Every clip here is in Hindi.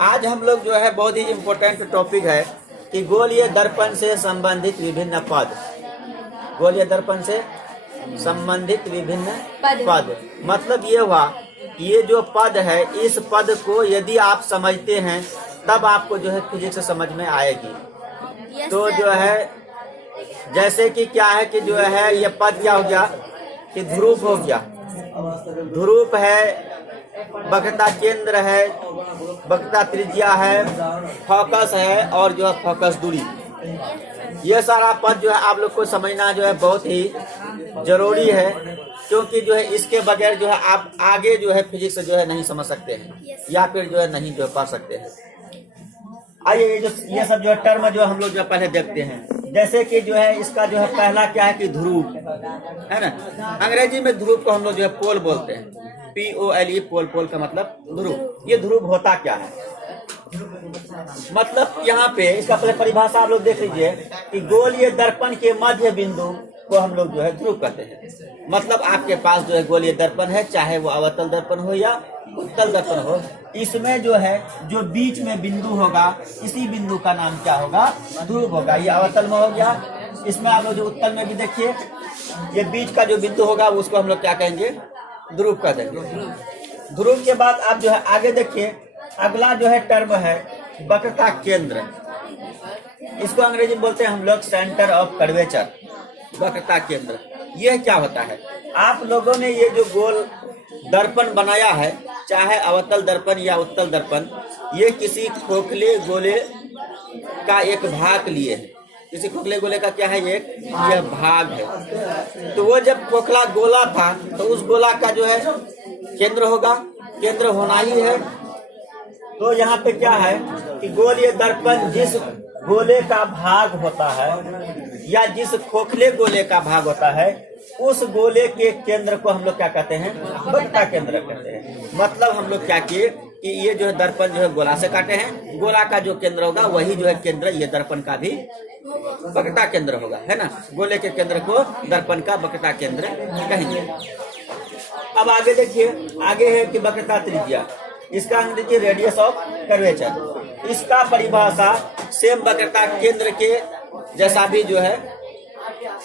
आज हम लोग जो है बहुत ही इम्पोर्टेंट टॉपिक है कि गोलीय दर्पण से संबंधित विभिन्न पद। गोलीय दर्पण से संबंधित विभिन्न पद मतलब ये हुआ, ये जो पद है इस पद को यदि आप समझते हैं तब आपको जो है फिजिक्स समझ में आएगी। तो जो है जैसे कि क्या है कि जो है ये पद क्या हो गया कि ध्रुव हो गया, ध्रुव है, वक्रता केंद्र है, वक्रता त्रिज्या है, फोकस है और जो है फोकस दूरी। ये सारा पद जो है आप लोग को समझना जो है बहुत ही जरूरी है, क्योंकि जो है इसके बगैर जो है आप आगे जो है फिजिक्स जो है नहीं समझ सकते हैं या फिर जो है नहीं जो पढ़ सकते हैं। आइए ये सब जो है टर्म जो हम लोग जो पहले देखते हैं। जैसे कि जो है इसका जो है पहला क्या है कि ध्रुव है ना, अंग्रेजी में ध्रुव को हम लोग जो है पोल बोलते हैं, POLE, पोल। पोल का मतलब ध्रुव। ये ध्रुव होता क्या है, मतलब यहाँ पे इसका पहले परिभाषा आप लोग देख लीजिए कि गोलीय दर्पण के मध्य बिंदु को हम लोग जो है ध्रुव कहते हैं। मतलब आपके पास जो है गोलीय दर्पण है, चाहे वो अवतल दर्पण हो या उत्तल दर्पण हो, इसमें जो है जो बीच में बिंदु होगा इसी बिंदु का नाम क्या होगा, ध्रुव होगा। ये अवतल में हो गया। इसमें आप लोग जो उत्तल में भी देखिए, ये बीच का जो बिंदु होगा उसको हम लोग क्या कहेंगे, ध्रुव कह देंगे। ध्रुव के बाद आप जो है आगे देखिए, अगला जो है टर्म है वक्रता केंद्र। इसको अंग्रेजी में बोलते हैं हम लोग सेंटर ऑफ कर्वेचर, वक्रता केंद्र। यह क्या होता है, आप लोगों ने ये जो गोल दर्पण बनाया है, चाहे अवतल दर्पण या उत्तल दर्पण, ये किसी खोखले गोले का एक भाग लिए है। किसी खोखले गोले का क्या है, एक यह भाग है। तो वो जब खोखला गोला था तो उस गोला का जो है केंद्र होगा, केंद्र होना ही है। तो यहाँ पे क्या है कि गोलीय दर्पण जिस गोले का भाग होता है या जिस खोखले गोले का भाग होता है, उस गोले के केंद्र को हम लोग क्या कहते हैं, वक्रता केंद्र कहते हैं। मतलब हम लोग क्या किए कि ये जो है दर्पण जो है गोला से काटे हैं, गोला का जो केंद्र होगा वही जो है केंद्र ये दर्पण का भी वक्रता केंद्र होगा, है ना। गोले के केंद्र को दर्पण का वक्रता केंद्र कहेंगे। अब आगे देखिए, आगे है कि वक्रता त्रिज्या। इसका अंग्रेजी रेडियस ऑफ कर्वेचर। इसका परिभाषा सेम वक्रता केंद्र के जैसा भी जो है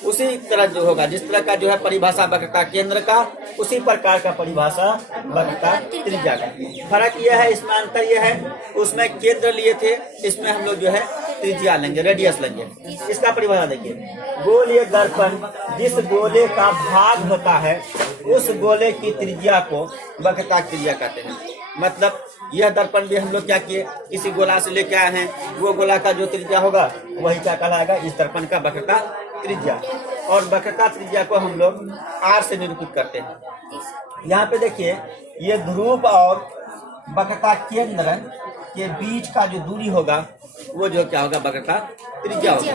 उसी तरह जो होगा, जिस तरह का जो है परिभाषा वक्रता केंद्र का, उसी प्रकार का परिभाषा वक्रता त्रिज्या का। फर्क यह है, इसमें अंतर यह है, उसमें केंद्र लिए थे, इसमें हम लोग जो है त्रिज्या लेंगे, रेडियस लेंगे। इसका परिभाषा देखिए, गोलीय दर्पण जिस गोले का भाग होता है उस गोले की त्रिज्या को वक्रता त्रिज्या कहते हैं। मतलब यह दर्पण भी हम लोग क्या किए, किसी गोला से लेके आए हैं, वो गोला का जो त्रिज्या होगा वही क्या कहलाएगा, इस दर्पण का वक्रता त्रिज्या। और वक्रता त्रिज्या को हम लोग R से निरूपित करते हैं। यहाँ पे देखिए, ये ध्रुव और वक्रता केंद्र के बीच का जो दूरी होगा वो जो क्या होगा, वक्रता त्रिज्या होगा।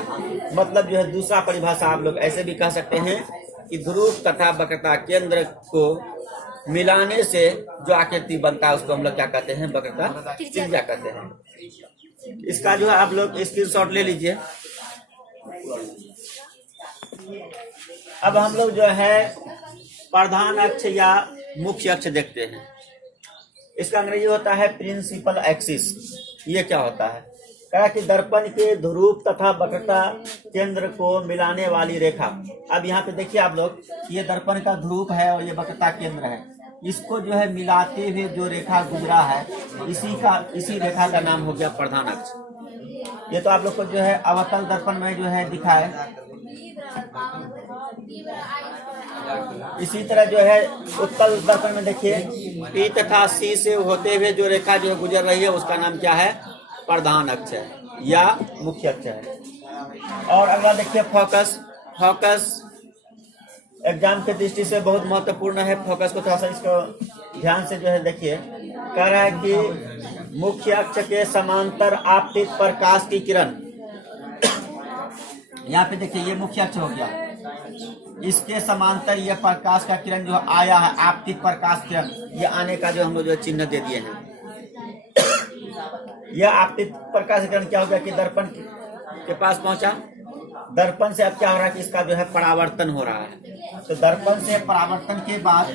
मतलब जो है दूसरा परिभाषा आप लोग ऐसे भी कह सकते हैं कि ध्रुव तथा वक्रता केंद्र को मिलाने से जो आकृति बनता है उसको हम लोग क्या कहते हैं, वक्रता त्रिज्या कहते हैं। इसका जो है आप लोग स्क्रीनशॉट ले लीजिए। अब हम लोग जो है प्रधान अक्ष या मुख्य अक्ष देखते हैं। इसका अंग्रेजी होता है प्रिंसिपल एक्सिस। ये क्या होता है, कहा कि दर्पण के ध्रुव तथा वक्रता केंद्र को मिलाने वाली रेखा। अब यहाँ पे देखिए आप लोग, ये दर्पण का ध्रुव है और ये वक्रता केंद्र है। इसको जो है मिलाते हुए जो रेखा गुजरा है, इसी रेखा का नाम हो गया प्रधान अक्ष। ये तो आप लोग को जो है अवतल दर्पण में जो है दिखा है। इसी तरह जो है उत्तल दर्पण में देखिए, P तथा C से होते हुए जो रेखा जो है गुजर रही है उसका नाम क्या है, प्रधान अक्ष है या मुख्य अक्ष है। और अगला देखिए फोकस। फोकस एग्जाम के दृष्टि से बहुत महत्वपूर्ण है। फोकस को थोड़ा सा इसको ध्यान से जो है देखिए, कह रहा है कि मुख्य अक्ष के समांतर आपतित प्रकाश की किरण। यहाँ पे देखिए, ये मुख्य अक्ष हो गया, इसके समांतर ये प्रकाश का किरण जो आया है, आपतित प्रकाश किरण, ये आने का जो हम लोग जो चिन्ह दे दिए हैं। यह आपतित प्रकाश किरण क्या हो गया कि दर्पण के पास पहुंचा, दर्पण से अब क्या हो रहा है कि इसका जो है परावर्तन हो रहा है। तो दर्पण से परावर्तन के बाद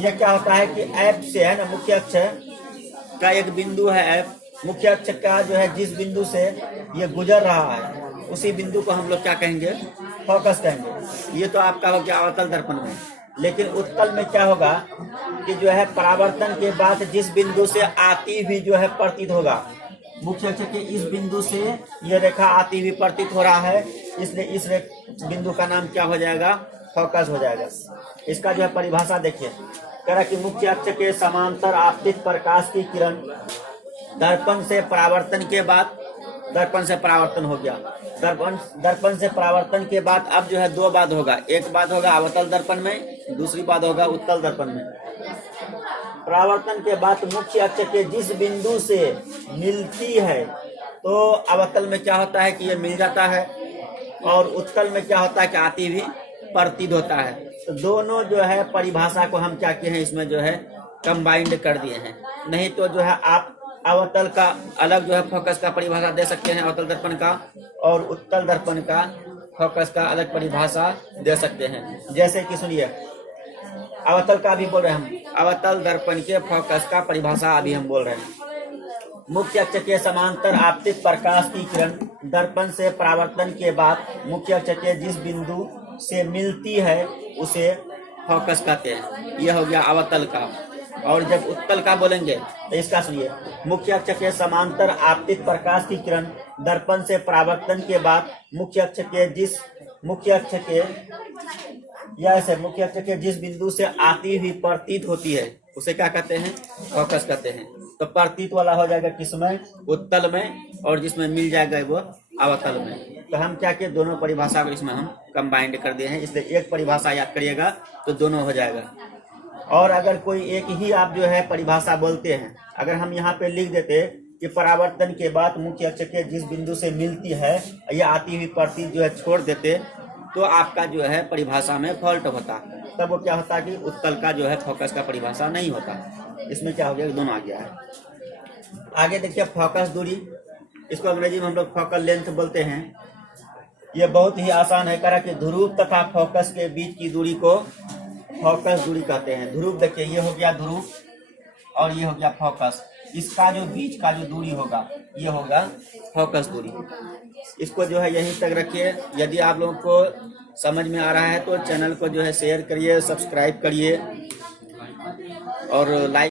यह क्या होता है कि एफ से है ना, मुख्य अक्ष है, का एक बिंदु है, मुख्य अक्ष का जो है जिस बिंदु से ये गुजर रहा है उसी बिंदु को हम लोग क्या कहेंगे, फोकस कहेंगे। ये तो आपका हो गया अवतल दर्पण में। लेकिन उत्तल में क्या होगा कि जो है परावर्तन के बाद जिस बिंदु से आती हुई जो है प्रतीत होगा, मुख्य अक्ष के इस बिंदु से ये रेखा आती हुई प्रतीत हो रहा है, इसलिए इस बिंदु का नाम क्या हो जाएगा, फोकस हो जाएगा। इसका जो है परिभाषा देखिए, कह रहा कि मुख्य अक्ष के समांतर आपतित प्रकाश की किरण दर्पण से परावर्तन के बाद, दर्पण से परावर्तन हो गया, दर्पण से परावर्तन के बाद अब जो है दो बात होगा, एक बात होगा अवतल दर्पण में, दूसरी बात होगा उत्तल दर्पण में। परावर्तन के बाद मुख्य अक्ष के जिस बिंदु से मिलती है, तो अवतल में क्या होता है कि ये मिल जाता है, और उत्तल में क्या होता है कि आती हुई प्रतीत होता है। तो दोनों जो है परिभाषा को हम क्या किए हैं, इसमें जो है कंबाइंड कर दिए हैं। नहीं तो जो है आप अवतल का अलग जो है फोकस का परिभाषा दे सकते हैं अवतल दर्पण का, और उत्तल दर्पण का फोकस का अलग परिभाषा दे सकते हैं। जैसे कि सुनिए, अवतल का भी बोल रहे हैं हम, अवतल दर्पण के फोकस का परिभाषा अभी हम बोल रहे हैं। मुख्य अक्ष के समांतर आपतित प्रकाश की किरण दर्पण से परावर्तन के बाद मुख्य अक्ष के जिस बिंदु से मिलती है उसे फोकस कहते हैं। यह हो गया अवतल का। और जब उत्तल का बोलेंगे तो इसका सुनिए, मुख्य अक्ष के समांतर आपतित प्रकाश की किरण दर्पण से परावर्तन के बाद मुख्य अक्ष के जिस बिंदु से आती हुई प्रतीत होती है उसे क्या कहते हैं, फोकस कहते हैं। तो प्रतीत वाला हो जाएगा किसमें, उत्तल में, और जिसमें मिल जाएगा वो अवतल में। तो हम क्या किए, दोनों परिभाषा को इसमें हम कंबाइंड कर दिए हैं, इसलिए एक परिभाषा याद करिएगा तो दोनों हो जाएगा। और अगर कोई एक ही आप जो है परिभाषा बोलते हैं, अगर हम यहाँ पे लिख देते कि परावर्तन के बाद मुख्य अक्ष के जिस बिंदु से मिलती है या आती हुई प्रतीत जो है छोड़ देते, तो आपका जो है परिभाषा में फॉल्ट होता। तब वो क्या होता कि उत्तल का जो है फोकस का परिभाषा नहीं होता। इसमें क्या हो गया, दोनों आ गया है। आगे देखिए फोकस दूरी, इसको अंग्रेजी में हम लोग फोकल लेंथ बोलते हैं। ये बहुत ही आसान है, करा कि ध्रुव तथा फोकस के बीच की दूरी को फोकस दूरी कहते हैं। ध्रुव देखिए, ये हो गया ध्रुव और ये हो गया फोकस, इसका जो बीच का जो दूरी होगा ये होगा फोकस दूरी। इसको जो है यहीं तक रखिए। यदि आप लोगों को समझ में आ रहा है तो चैनल को जो है शेयर करिए, सब्सक्राइब करिए और लाइक